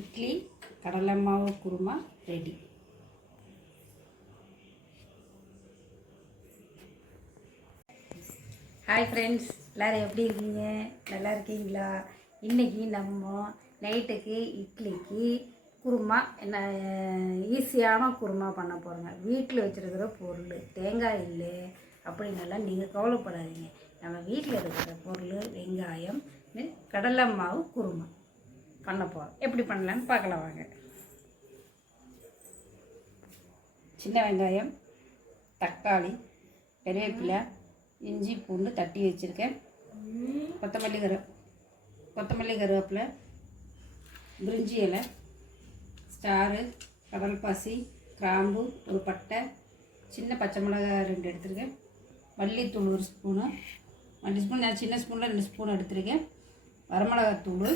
இட்லி கடலை மாவு kurma ready. Hi friends எல்லோரும் எப்படி இருக்கீங்க? நல்லா இருக்கீங்களா? இன்றைக்கி நம்ம நைட்டுக்கு இட்லிக்கு குருமா என்ன ஈஸியான குருமா பண்ண போகிறோங்க வீட்டில் வச்சுருக்கிற பொருள் தேங்காய் இல்லை அப்படின்னெல்லாம் நீங்கள் கவலைப்படாதீங்க. நம்ம வீட்டில் இருக்கிற பொருள் வெங்காயம் கடலை மாவு குருமா. பண்ண போகிறோம் எப்படி பண்ணலான்னு பார்க்கலாம் வாங்க. சின்ன வெங்காயம் தக்காளி கருவேப்பிலை இஞ்சி பூண்டு தட்டி வச்சுருக்கேன். கொத்தமல்லி கரு கொத்தமல்லி கருவேப்பிலை பிரிஞ்சி இலை ஸ்டாரு கடல் பாசி கிராம்பு ஒரு பட்டை சின்ன பச்சை மிளகாய் ரெண்டு எடுத்திருக்கேன். மல்லித்தூள் ஒரு ஸ்பூனு. ரெண்டு ஸ்பூன் நான் சின்ன ஸ்பூனில் ரெண்டு ஸ்பூன் எடுத்திருக்கேன். வரமிளகாத்தூள்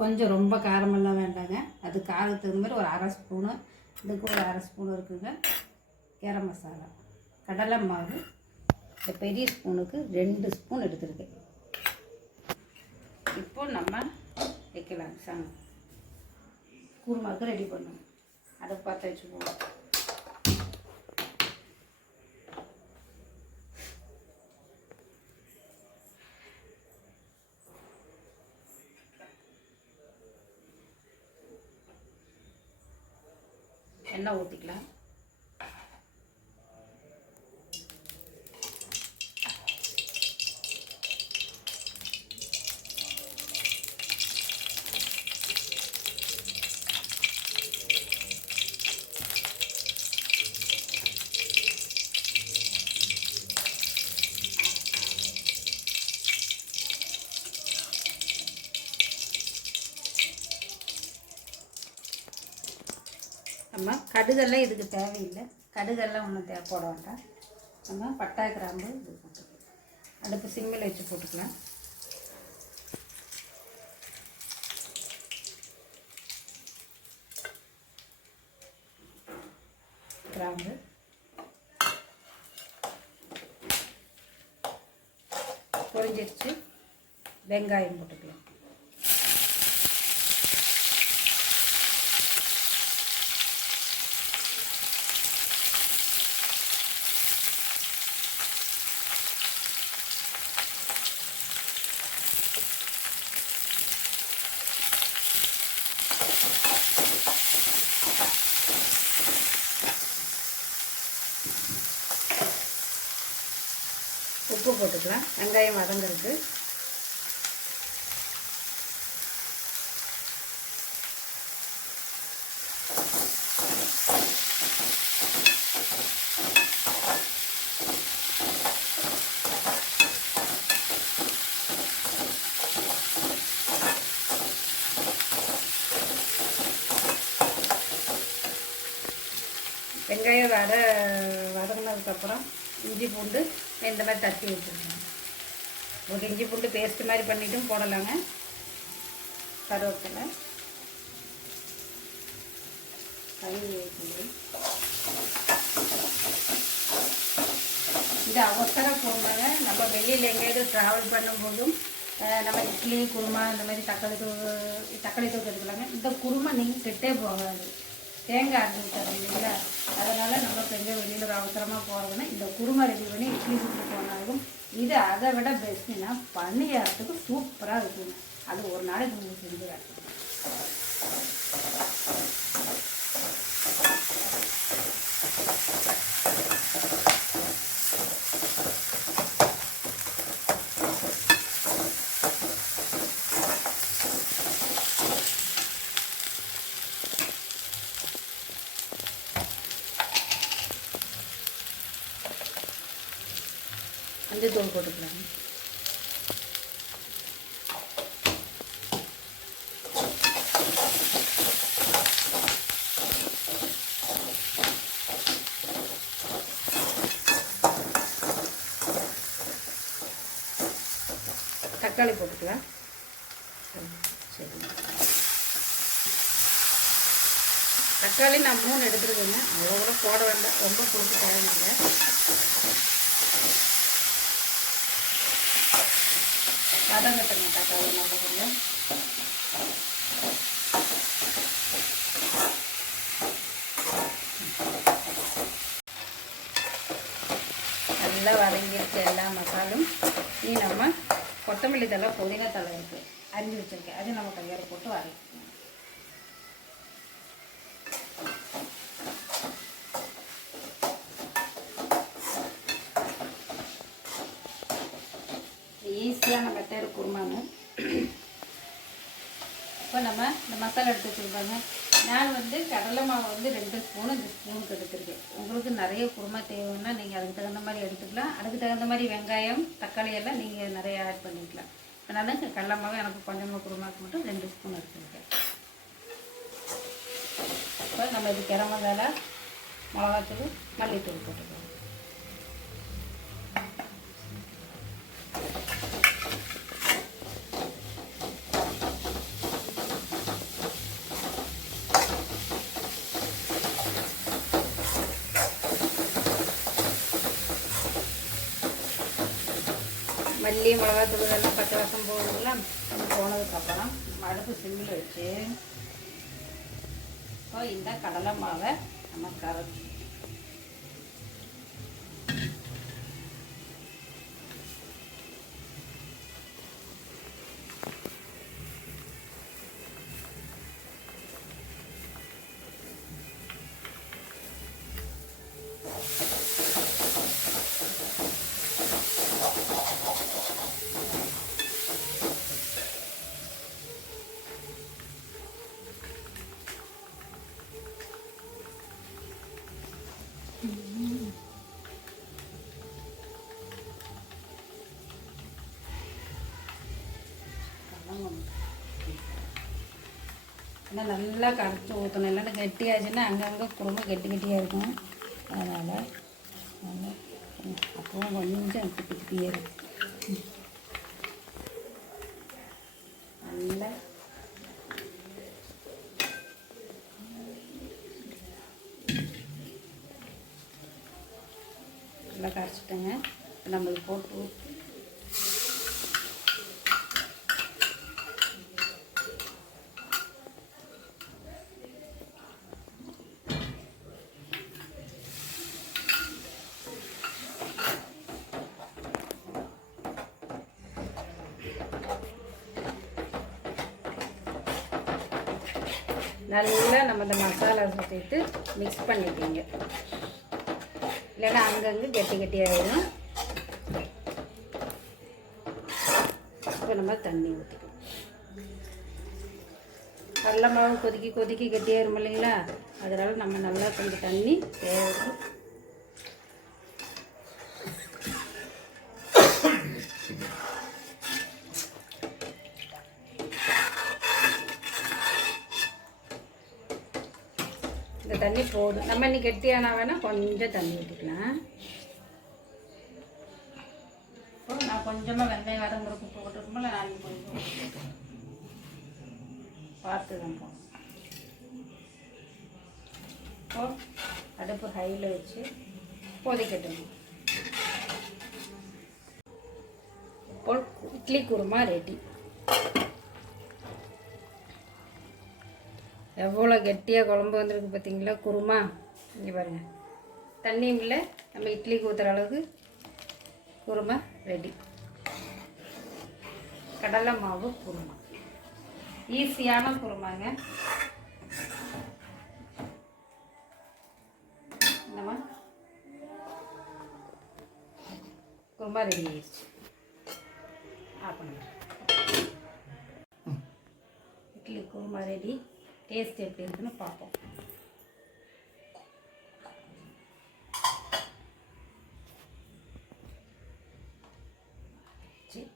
கொஞ்சம் ரொம்ப காரமெல்லாம் வேண்டாங்க. அது காரத்துக்கு மாதிரி ஒரு அரை ஸ்பூனு இதுக்கு ஒரு அரை ஸ்பூன் இருக்குங்க. கீரை மசாலா கடலை மாவு இந்த பெரிய ஸ்பூனுக்கு ரெண்டு ஸ்பூன் எடுத்துருக்கேன். இப்போ நம்ம வைக்கலாம். சாங்க குருமாவுக்கு ரெடி பண்ணணும். அதை பார்த்து வச்சுக்குவோம். எண்ணெய் ஊற்றிக்கலாம் நம்ம கடுகெல்லாம் இதுக்கு தேவையில்லை. கடுகெல்லாம் ஒன்றும் தேவை போட வேண்டாம். நம்ம பட்டா கிராம்பு இது போட்டுக்கலாம். அடுப்பு சிம்மில் வச்சு போட்டுக்கலாம். கிராம்பு. பொரிஞ்சிருச்சு. வெங்காயம் போட்டுக்கலாம். உப்பு போட்டுக்கலாம். வெங்காயம் வதங்கிறதுக்கு. வெங்காயம் வத வதங்கினதுக்கப்புறம் இஞ்சி பூண்டு இந்த மாதிரி தட்டி வச்சுருக்கேன். ஒரு இஞ்சி பூண்டு பேஸ்ட் மாதிரி பண்ணிட்டும் போடலாங்க. கருவேப்பிலை. இந்த இது அவசர போடுறாங்க நம்ம வெளியில் எங்கேயாவது ட்ராவல் பண்ணும்போதும் நம்ம இட்லி குருமா இந்த மாதிரி தக்காளி தூ தக்காளி தூக்கு எடுக்கலாங்க இந்த குருமா நீங்கள் கெட்டே போகாது. தேங்காய் அரைச்சி தரோம் இல்லைங்களா அதனால் நம்ம கொஞ்சம் வெளியில் அவசரமாக போகிறதுன்னா இந்த குருமா ரெடி பண்ணி இட்லி சுட்டு போனாலும் இது அதை விட பெஸ்ட்டுன்னா பணியாரத்துக்கு சூப்பராக இருக்குங்க. அது ஒரு நாளைக்கு உங்களுக்கு செஞ்சு காட்டுறேன் தூள் போட்டுக்கலாம். தக்காளி போட்டுக்கலாம். சரி. தக்காளி நான் மூணு எடுத்துருக்கேங்க. அவ்வளோ கூட போட வேண்டாம். ரொம்ப கொடுத்து தேவையில்லை வதங்கட்டுங்க தக்காளி நல்லா கொஞ்சம் நல்லா வதங்கிடுச்சு எல்லா மசாலும். இனி நம்ம கொத்தமல்லி தலை புதினா தலை இருக்குது அரிஞ்சு வச்சுருக்கேன். அது நம்ம கையால் போட்டு வரைக்கும் ஈஸியான மெத்தேடு குருமாங்க இப்போ நம்ம இந்த மசாலா எடுத்து வச்சுருப்பாங்க நான் வந்து கடலை மாவு வந்து ரெண்டு ஸ்பூன் இந்த ஸ்பூனுக்கு எடுத்துருக்கேன். உங்களுக்கு நிறைய குருமா தேவைன்னா நீங்கள் அதுக்கு தகுந்த மாதிரி எடுத்துக்கலாம். அதுக்கு தகுந்த மாதிரி வெங்காயம் தக்காளி எல்லாம் நீங்கள் நிறைய ஆட் பண்ணிக்கலாம். இப்போ நான் கடலை மாவு எனக்கு கொஞ்சமாக குருமாக்கு மட்டும் ரெண்டு ஸ்பூன் எடுத்துருக்கேன். இப்போ நம்ம இது கரம் மசாலா மிளகாத்தூள் மல்லித்தூள் போட்டுக்கலாம். மல்லி மிளகாத்தூள் எல்லாம் பச்சை வாசம் போகுதுங்களா அது போனதுக்கப்புறம் அடுப்பு சிம்மில் வச்சு இப்போ இந்த கடலை மாவை நம்ம கரைச்சி ஏன்னா நல்லா கரைச்சி ஊற்றணும் இல்லைன்னா கெட்டியாச்சுன்னா அங்கங்கே குடும்பம் கெட்டி கெட்டியாக இருக்கும். அதனால் அப்புறம் கொஞ்சம் திப்பி திப்பியே இருக்கும் நல்லா நல்லா கரைச்சிட்டேங்க இப்போ நம்மளுக்கு போட்டு ஊற்றி நல்லா நம்ம இந்த மசாலா சேர்த்து மிக்ஸ் பண்ணிக்கிங்க. இல்லைன்னா அங்கங்கே கெட்டி கெட்டியாகிடும் இப்போ நம்ம தண்ணி ஊற்றிக்கணும் கடலை மாவு கொதிக்கி கொதிக்கி கெட்டியாயிரும் இல்லைங்களா? அதனால் நம்ம நல்லா கொஞ்சம் தண்ணி தேவை போதும். நம்ம இன்னைக்கு கெட்டியானா வேணால் கொஞ்சம் தண்ணி ஊற்றிக்கலாம் நான் கொஞ்சமாக வெந்தயம் வதங்குறதுக்கு போட்டுருக்கோம்ல நான் கொஞ்சம் பார்த்து தான் போகணும் அடுப்பு ஹையில் வச்சு கொதிக்கட்டும் இப்போ இட்லி குருமா ரெடி எவ்வளோ கெட்டியாக குழம்பு வந்திருக்கு பார்த்தீங்களா குருமா. இங்கே பாருங்கள் தண்ணியும் இல்லை. நம்ம இட்லிக்கு ஊற்றுற அளவுக்கு குருமா ரெடி கடலை மாவு குருமா. ஈஸியான குருமாங்க. நம்ம குருமா ரெடி ஆயிடுச்சு. ஆஃப் பண்ணுங்க. இட்லி குருமா ரெடி டேஸ்ட் எப்படி இருக்குன்னு பார்ப்போம். சின்ன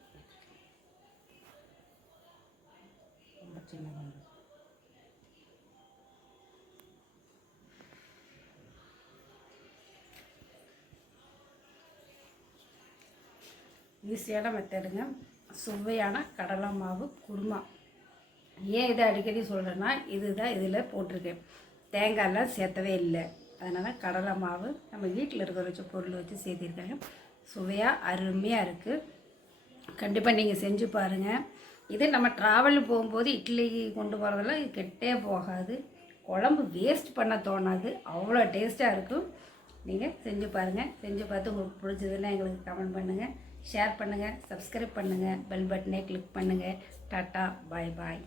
ஈஸியான மெத்தடுங்க சுவையான கடலை மாவு குருமா. ஏன் இதை அடிக்கடி சொல்கிறேன்னா இதுதான் இதில் போட்டிருக்கேன் தேங்காயெலாம் சேர்த்தவே இல்லை. அதனால் கடலை மாவு நம்ம வீட்டில் இருக்கிற வச்ச பொருள் வச்சு சேர்த்திருக்காங்க. சுவையாக அருமையாக இருக்குது கண்டிப்பாக நீங்கள் செஞ்சு பாருங்கள் இது நம்ம ட்ராவல் போகும்போது இட்லிக்கு கொண்டு போகிறதெல்லாம் இது கெட்டே போகாது. குழம்பு வேஸ்ட் பண்ண தோணாது. அவ்வளோ டேஸ்ட்டாக இருக்கும். நீங்கள் செஞ்சு பாருங்கள் செஞ்சு பார்த்து உங்களுக்கு பிடிச்சதுன்னா எங்களுக்கு கமெண்ட் பண்ணுங்கள் ஷேர் பண்ணுங்கள் சப்ஸ்கிரைப் பண்ணுங்கள் பெல் பட்டனே கிளிக் பண்ணுங்கள் டாட்டா பாய் பாய்